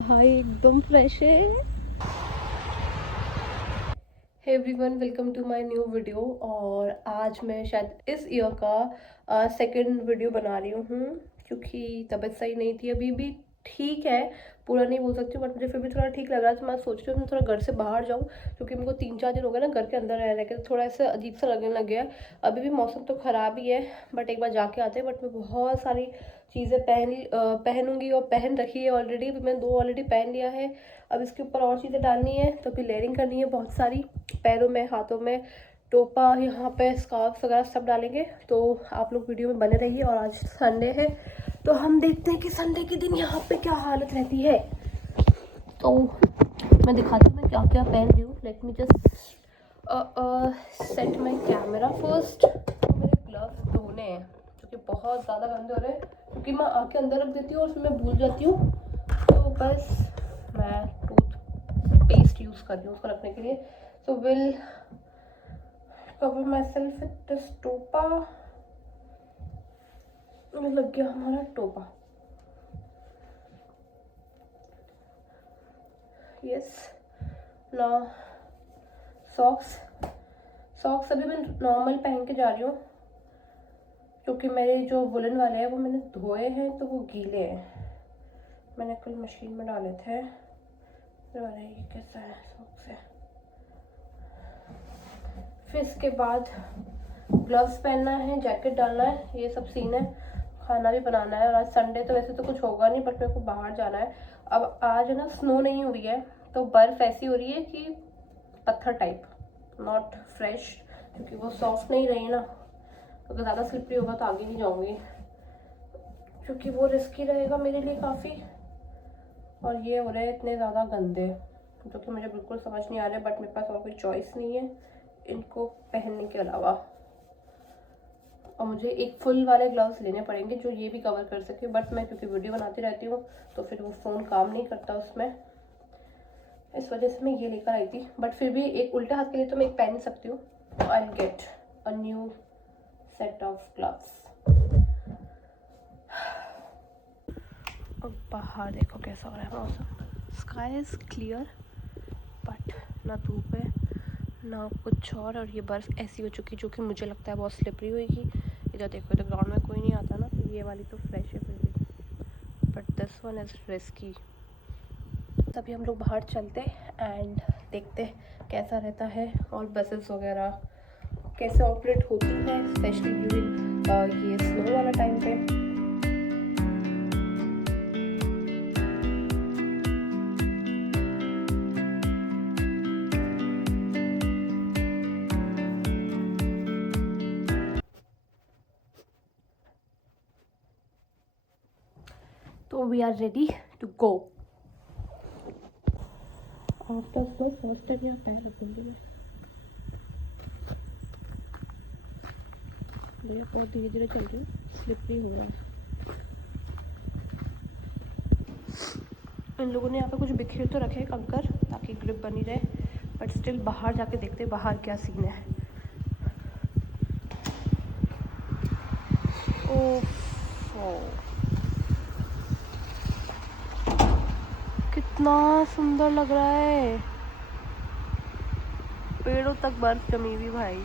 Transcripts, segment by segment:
भाई एकदम फ्रेश है। Hey everyone, welcome to my new video. और आज मैं शायद इस ईयर का सेकंड वीडियो बना रही हूँ क्योंकि तबीयत सही नहीं थी। अभी भी ठीक है, पूरा नहीं बोल सकती हूँ, बट मुझे फिर भी थोड़ा ठीक लग रहा है। तो मैं सोच रही हूँ मैं थोड़ा घर से बाहर जाऊँ, क्योंकि मेरे को 3-4 दिन हो गए ना घर के अंदर रह के, तो थोड़ा ऐसा अजीब सा लगने लग गया है। अभी भी मौसम तो ख़राब ही है, बट एक बार जाके आते हैं। बट मैं बहुत सारी चीज़ें पहनूंगी और पहन रखी है ऑलरेडी। मैं 2 ऑलरेडी पहन लिया है, अब इसके ऊपर और चीज़ें डालनी है, तो फिर लेयरिंग करनी है बहुत सारी। पैरों में, हाथों में टोपा, यहाँ पे स्कार्फ वगैरह सब डालेंगे। तो आप लोग वीडियो में बने रहिए। और आज संडे है, तो हम देखते हैं कि संडे के दिन यहाँ पे क्या हालत रहती है। तो मैं दिखाती हूँ मैं क्या क्या पहन रही हूँ। Let me just set my camera first. मेरे ग्लव्स धोने हैं क्योंकि बहुत ज़्यादा गंदे हो रहे हैं, क्योंकि मैं आके अंदर रख देती हूँ और फिर मैं भूल जाती हूँ। तो बस मैं टूथ पेस्ट यूज़ कर रही हूँ उसको रखने के लिए। So will cover my self with this टोपा। लग गया हमारा टोपा। यस, ना सॉक्स। सॉक्स अभी मैं नॉर्मल पहन के जा रही हूँ, क्योंकि मेरे जो वुलन वाले हैं वो मैंने धोए हैं, तो वो गीले हैं। मैंने कल मशीन में डाले थे। अरे ये कैसा है सॉक्स है। फिर इसके बाद ग्लव्स पहनना है, जैकेट डालना है, ये सब सीन है। खाना भी बनाना है। और आज संडे तो वैसे तो कुछ होगा नहीं, बट मेरे को बाहर जाना है। अब आज है ना, स्नो नहीं हुई है, तो बर्फ़ ऐसी हो रही है कि पत्थर टाइप, नॉट फ्रेश, क्योंकि वो सॉफ्ट नहीं रही ना। अगर ज़्यादा स्लिपरी होगा तो आगे नहीं जाऊँगी, क्योंकि वो रिस्की रहेगा मेरे लिए काफ़ी। और ये हो रहे हैं इतने ज़्यादा गंदे, जो कि मुझे बिल्कुल समझ नहीं आ रहा है, बट मेरे पास और कोई चॉइस नहीं है इनको पहनने के अलावा। और मुझे एक फुल वाले ग्लव्स लेने पड़ेंगे जो ये भी कवर कर सके, बट मैं क्योंकि वीडियो बनाती रहती हूँ तो फिर वो फ़ोन काम नहीं करता उसमें, इस वजह से मैं ये लेकर आई थी। बट फिर भी एक उल्टे हाथ के लिए तो मैं एक पहन ही सकती हूँ। I will get a new set of gloves. अब बाहर देखो कैसा हो रहा है मौसम। स्काई इज़ क्लियर, बट ना धूप है ना कुछ और ये बर्फ़ ऐसी हो चुकी जो कि मुझे लगता है बहुत स्लिपरी होगी। इधर देखो, इधर ग्राउंड में कोई नहीं आता ना, तो ये वाली तो फ्रेश है फिर भी, but this one is risky. तभी हम लोग बाहर चलते एंड देखते कैसा रहता है, और बसेस वगैरह कैसे ऑपरेट होती हैं, स्पेशली ड्यूरिंग ये स्नो वाला टाइम पे। तो we are ready to go. After snow first time यहाँ पैर रखूँगी मैं। भैया बहुत धीरे धीरे चल रही है, स्लिपरी हो रहा है। इन लोगों ने यहाँ पे कुछ बिखेर तो रखे कंकर ताकि ग्रिप बनी रहे, बट स्टिल बाहर जाके देखते हैं बाहर क्या सीन है। ओह, कितना सुंदर लग रहा है, पेड़ों तक बर्फ जमी हुई भाई।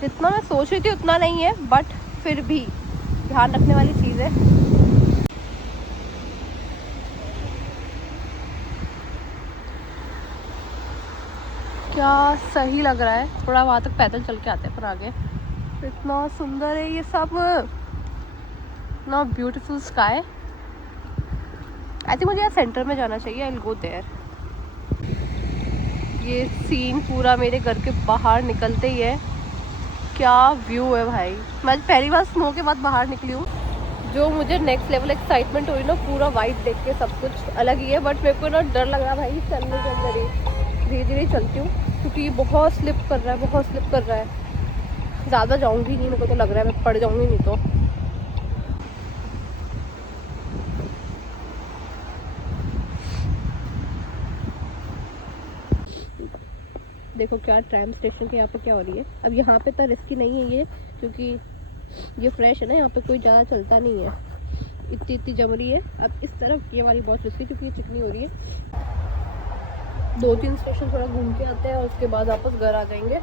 जितना मैं सोच रही थी उतना नहीं है, बट फिर भी ध्यान रखने वाली चीज़ है। क्या सही लग रहा है। थोड़ा वहाँ तक पैदल चल के आते हैं पर आगे। इतना सुंदर है ये सब, ना ब्यूटीफुल स्काई। आई थिंक मुझे यहाँ सेंटर में जाना चाहिए। I will go there. ये सीन पूरा मेरे घर के बाहर निकलते ही है। क्या व्यू है भाई। मैं पहली बार स्नो के बाद बाहर निकली हूँ। जो मुझे नेक्स्ट लेवल एक्साइटमेंट हुई ना, पूरा वाइट देख के, सब कुछ अलग ही है। बट मेरे को ना डर लग रहा भाई चलने के अंदर ही। धीरे धीरे चलती हूँ क्योंकि ये बहुत स्लिप कर रहा है, बहुत स्लिप कर रहा है। ज़्यादा जाऊँगी नहीं, मेरे को तो लग रहा है मैं पड़ जाऊँगी नहीं तो। देखो क्या ट्रैम स्टेशन के यहाँ पे क्या हो रही है। अब यहाँ पे तो रिस्की नहीं है ये, क्योंकि ये फ्रेश है ना, यहाँ पे कोई ज़्यादा चलता नहीं है, इतनी जम रही है। अब इस तरफ ये वाली बहुत रिस्की क्योंकि ये चिकनी हो रही है। 2-3 स्टेशन थोड़ा घूम के आते हैं और उसके बाद वापस घर आ जाएंगे,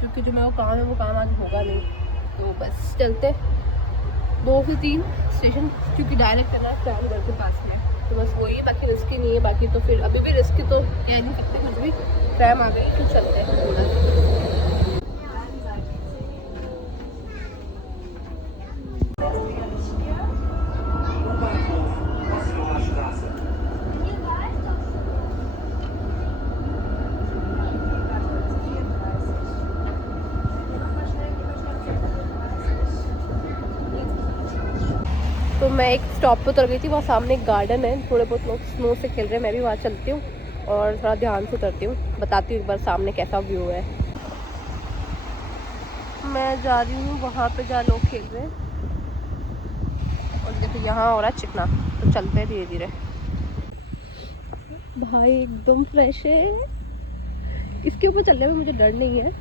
क्योंकि जो मेरा काम है वो काम आज होगा नहीं। तो बस चलते 2 से 3 स्टेशन, क्योंकि डायरेक्ट है ना ट्रैम घर के पास में है। तो बस वही है, बाकी रिस्की नहीं है। बाकी तो फिर अभी भी रिस्की तो कह नहीं सकते, कुछ भी ट्रैम आ गई तो चलते हैं थोड़ा। तो मैं एक स्टॉप पे उतर गई थी, वहाँ सामने एक गार्डन है, थोड़े बहुत लोग स्नो से खेल रहे हैं। मैं भी वहाँ चलती हूँ और थोड़ा ध्यान से उतरती हूँ, बताती हूँ एक बार सामने कैसा व्यू है। मैं जा रही हूँ वहाँ पे जहाँ लोग खेल रहे हैं, और देखो यहाँ हो रहा है चिकना, तो चलते हैं धीरे धीरे। भाई एकदम फ्रेश है, इसके ऊपर चलने में मुझे डर नहीं है।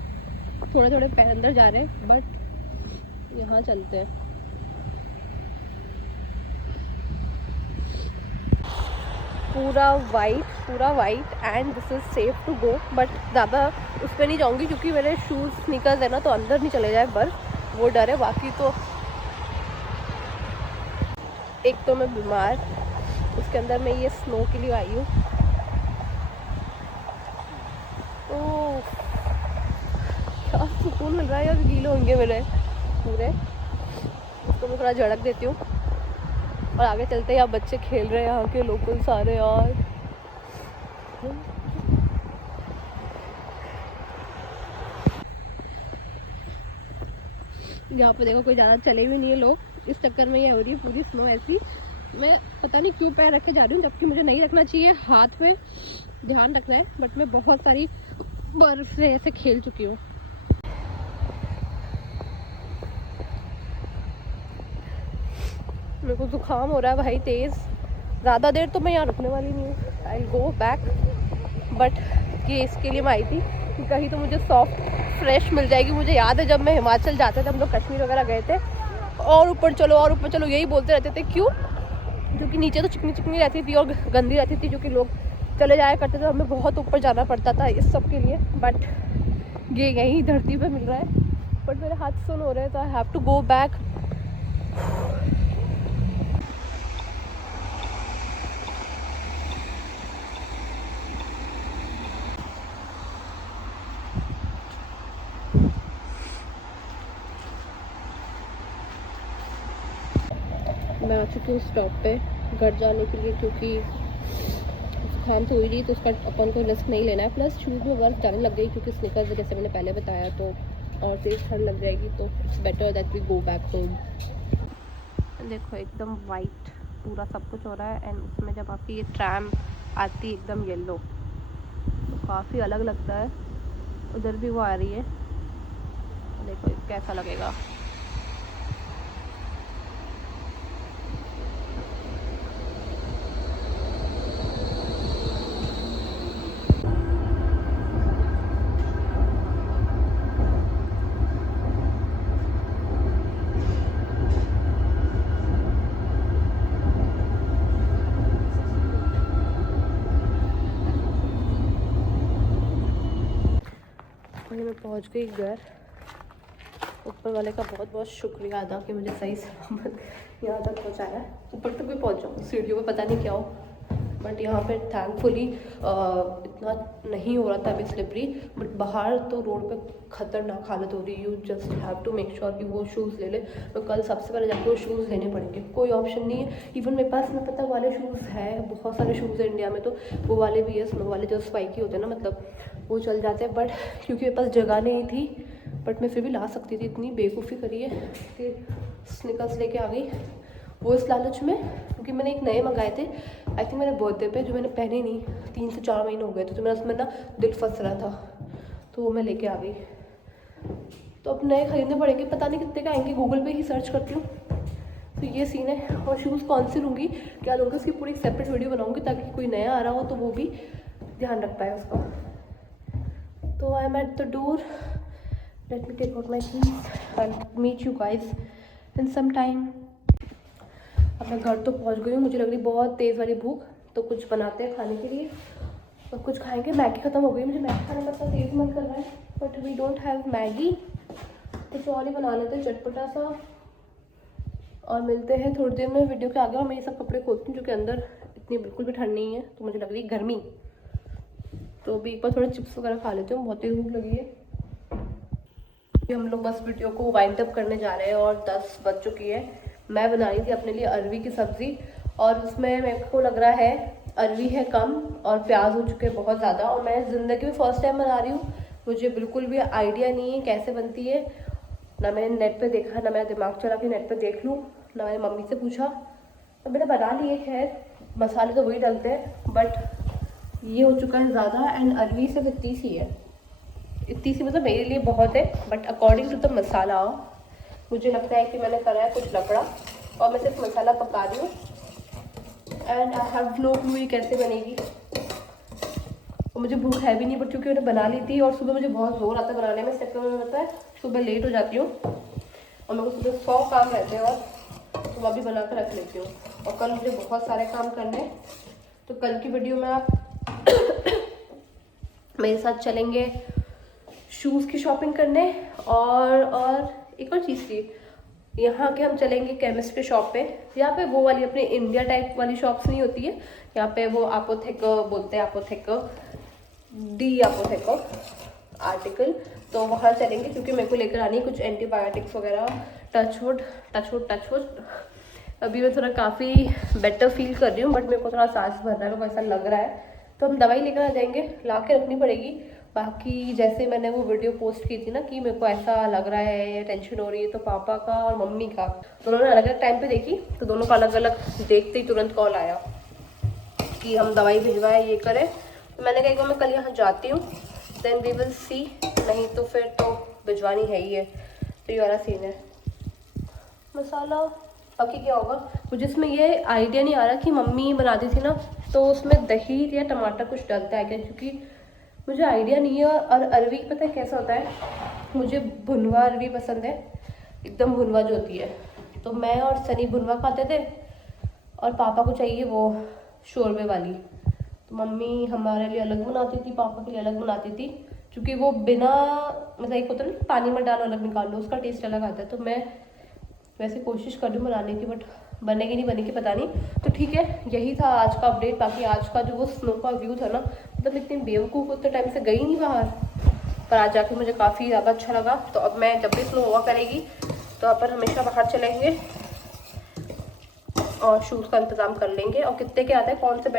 थोड़े थोड़े पैर अंदर जा रहे हैं, बट यहाँ चलते हैं। पूरा white and this is safe to go, but ज़्यादा उस पर नहीं जाऊँगी क्योंकि मेरे शूज़ स्नीकर्स है ना, तो अंदर नहीं चले जाए बर्फ़, वो डर है। बाकी तो एक तो मैं बीमार, उसके अंदर मैं ये स्नो के लिए आई हूँ। ओह क्या सुकून मिल रहा है यार, गीले होंगे मेरे पूरे। उसको मैं थोड़ा झड़क देती हूँ और आगे चलते हैं। यहाँ बच्चे खेल रहे हैं, यहाँ के लोकल सारे यार। यहाँ पे देखो कोई ज़्यादा चले भी नहीं है लोग, इस चक्कर में ये हो रही है पूरी स्नो ऐसी। मैं पता नहीं क्यों पैर रख के जा रही हूँ, जबकि मुझे नहीं रखना चाहिए, हाथ पे ध्यान रखना है। बट मैं बहुत सारी बर्फ से ऐसे खेल चुकी हूँ। मेरे को जुकाम हो रहा है भाई तेज़। ज़्यादा देर तो मैं यहाँ रुकने वाली नहीं हूँ, आई विल गो बैक। बट ये इसके लिए मैं आई थी कि कहीं तो मुझे सॉफ्ट फ्रेश मिल जाएगी। मुझे याद है जब मैं हिमाचल जाते थे, हम लोग कश्मीर वगैरह गए थे, और ऊपर चलो और ऊपर चलो यही बोलते रहते थे। क्यों? क्योंकि नीचे तो चिकनी चिकनी रहती थी और गंदी रहती थी, जो कि लोग चले जाया करते थे, हमें बहुत ऊपर जाना पड़ता था इस सब के लिए। बट ये यहीं धरती पे मिल रहा है। बट मेरे हाथ सुन हो रहे हैं, तो I have to go back. मैं आ चुकी हूँ स्टॉप पे घर जाने के लिए, क्योंकि जुकाम तो हुई रही, तो उसका अपन को रिस्क नहीं लेना है। प्लस शूज़ में बर्फ़ जाने लग गई, क्योंकि स्नीकर्स जैसे मैंने पहले बताया, तो और तेज़ ठंड लग जाएगी। तो it's better that we go back home. देखो एकदम वाइट पूरा सब कुछ हो रहा है, एंड उसमें जब आपकी ये ट्रैम आती है एकदम येलो, तो काफ़ी अलग लगता है। उधर भी वो आ रही है, देखो कैसा लगेगा। वहीं मैं पहुंच गई घर। ऊपर वाले का बहुत बहुत शुक्रिया अदा कि मुझे सही सलामत यहाँ तक पहुँचाया। ऊपर तक भी पहुँच जाऊँ, सीढ़ियों पे पता नहीं क्या हो, बट यहाँ पे थैंकफुली इतना नहीं हो रहा था अभी स्लिपरी। बट बाहर तो रोड पे खतरनाक हालत हो रही है। You just have to make sure कि वो शूज़ ले ले। तो कल सबसे पहले जाके वो शूज़ लेने पड़ेंगे, कोई ऑप्शन नहीं है। इवन मेरे पास ना पता वाले शूज़ है, बहुत सारे शूज़ है इंडिया में, तो वो वाले भी है स्नो वाले जो स्पाइकी होते हैं ना, मतलब वो चल जाते हैं। बट क्योंकि मेरे पास जगह नहीं थी, बट मैं फिर भी ला सकती थी। इतनी बेवकूफ़ी करी है कि स्निकर्स लेके आ गई, वो इस लालच में, क्योंकि मैंने एक नए मंगाए थे आई थिंक मेरे बर्थडे पे, जो मैंने पहने नहीं, 3 से 4 महीने हो गए थे, तो मेरा उसमें ना दिल फंस रहा था, तो वो मैं लेके आ गई। तो अब नए खरीदने पड़ेंगे, पता नहीं कितने का आएंगे, गूगल पे ही सर्च करती हूँ। तो ये सीन है। और शूज़ कौन सी लूँगी, क्या लूँगी, उसकी पूरी सेपरेट वीडियो बनाऊँगी, ताकि कोई नया आ रहा हो तो वो भी ध्यान रख पाए उसका। तो I am at the door, let me take out my keys and meet you guys in some time. अब मैं घर तो पहुंच गई हूँ, मुझे लग रही बहुत तेज़ वाली भूख, तो कुछ बनाते हैं खाने के लिए और कुछ खाएंगे। मैगी ख़त्म हो गई, मुझे मैगी खाने का इतना तेज़ मन कर रहा है, but we don't have Maggi, कुछ और ही बना लेते हैं चटपटा सा। और मिलते हैं थोड़ी देर में वीडियो के आगे। और मैं ये सब कपड़े खोलती हूँ क्योंकि अंदर इतनी बिल्कुल भी ठंड नहीं है, तो मुझे लग रही है गर्मी। तो अभी एक बार थोड़ा चिप्स वगैरह खा लेती हूँ, बहुत ही भूख लगी है। हम लोग बस वीडियो को वाइंड अप करने जा रहे हैं और 10 बज चुकी है। मैं बना रही थी अपने लिए अरवी की सब्ज़ी, और उसमें मेरे को लग रहा है अरवी है कम और प्याज हो चुके हैं बहुत ज़्यादा। और मैं ज़िंदगी में फ़र्स्ट टाइम बना रही हूँ, मुझे बिल्कुल भी आइडिया नहीं है कैसे बनती है। ना मैंने नेट पे देखा, ना मेरा दिमाग चला कि नेट पे देख लूँ, ना मैंने मम्मी से पूछा। तो मैंने बना लिए, खैर मसाले तो वही डलते हैं, बट ये हो चुका है ज़्यादा। एंड अरवी सिर्फ इतनी सी है, इतनी सी मतलब मेरे लिए बहुत है, बट अकॉर्डिंग टू द मसाला मुझे लगता है कि मैंने करा है कुछ लफड़ा, और मैं सिर्फ मसाला पका रही हूँ। And I have no clue ये कैसे बनेगी। और मुझे भूख है भी नहीं, बट क्योंकि मैंने बना ली थी और सुबह मुझे बहुत जोर आता है बनाने में, इससे में होता है सुबह लेट हो जाती हूँ और मेरे को सुबह 100 काम रहते हैं, और तो मैं अभी बना कर रख लेती हूँ। और कल मुझे बहुत सारे काम करने हैं, तो कल की वीडियो में आप मेरे साथ चलेंगे शूज़ की शॉपिंग करने, और एक और चीज़ थी, यहाँ के हम चलेंगे केमिस्ट के शॉप पे। यहाँ पे वो वाली अपने इंडिया टाइप वाली शॉप्स नहीं होती है, यहाँ पे वो अपोथेको बोलते हैं, अपोथेको डी अपोथेको आर्टिकल। तो वहाँ चलेंगे क्योंकि मेरे को लेकर आनी है कुछ एंटीबायोटिक्स वगैरह। टचवुड। अभी मैं थोड़ा काफ़ी बेटर फील कर रही हूँ, बट मेरे को थोड़ा सांस भर रहा है, मेरे को ऐसा लग रहा है। तो हम दवाई लेकर आ जाएंगे, ला के रखनी पड़ेगी। बाकी जैसे मैंने वो वीडियो पोस्ट की थी ना कि मेरे को ऐसा लग रहा है, टेंशन हो रही है, तो पापा का और मम्मी का दोनों ने अलग अलग टाइम पे देखी, तो दोनों का अलग अलग देखते ही तुरंत कॉल आया कि हम दवाई भिजवाएं, ये करें। तो मैंने कहा मैं कल यहाँ जाती हूँ, देन वी विल सी, नहीं तो फिर तो भिजवानी है ही है। तो ये वाला सीन है। मसाला बाकी क्या होगा मुझे इसमें ये आइडिया नहीं आ रहा कि मम्मी बनाती थी ना, तो उसमें दही या टमाटर कुछ डलता है क्या, क्योंकि मुझे आइडिया नहीं है। और अरवी पता है कैसा होता है, मुझे भुनवा अरवी पसंद है, एकदम भुनवा जो होती है। तो मैं और सनी भुनवा खाते थे, और पापा को चाहिए वो शोरबे वाली। तो मम्मी हमारे लिए अलग बनाती थी, पापा के लिए अलग बनाती थी, क्योंकि वो बिना मतलब एक होता है ना पानी में डालो अलग निकाल लो, उसका टेस्ट अलग आता है। तो मैं वैसे कोशिश कर रही हूँ बनाने की, बट बनेगी नहीं बनेगी पता नहीं। तो ठीक है, यही था आज का अपडेट। बाकी आज का जो वो स्नो का व्यू था ना, मतलब इतनी बेवकूफ़ उतने टाइम से गई नहीं बाहर, पर आज जाके मुझे काफ़ी ज़्यादा अच्छा लगा। तो अब मैं जब भी स्नो हुआ करेगी तो अपन हमेशा बाहर चलेंगे और शूज़ का इंतज़ाम कर लेंगे। और कितने के आते हैं, कौन से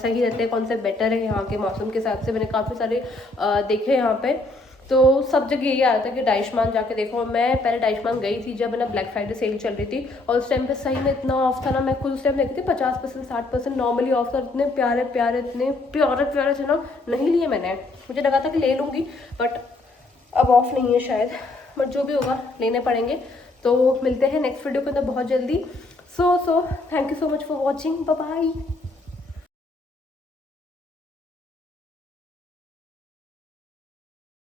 सही रहते हैं, कौन से बेटर है यहाँ के मौसम के हिसाब से। मैंने काफ़ी सारे देखे यहाँ पे, तो सब जगह यही आ रहा था कि डाइशमान जाके देखो। मैं पहले डाइशमान गई थी जब ना ब्लैक फ्राइडे सेल चल रही थी, और उस टाइम पे सही में इतना ऑफ था ना, मैं खुद उस टाइम देखती थी 50% 60% नॉर्मली ऑफ था। इतने प्यारे प्यारे थे ना, नहीं लिए मैंने, मुझे लगा था कि ले लूँगी, बट अब ऑफ नहीं है शायद, बट जो भी होगा लेने पड़ेंगे। तो मिलते हैं नेक्स्ट वीडियो के अंदर बहुत जल्दी। So thank you so much for watching, bye bye.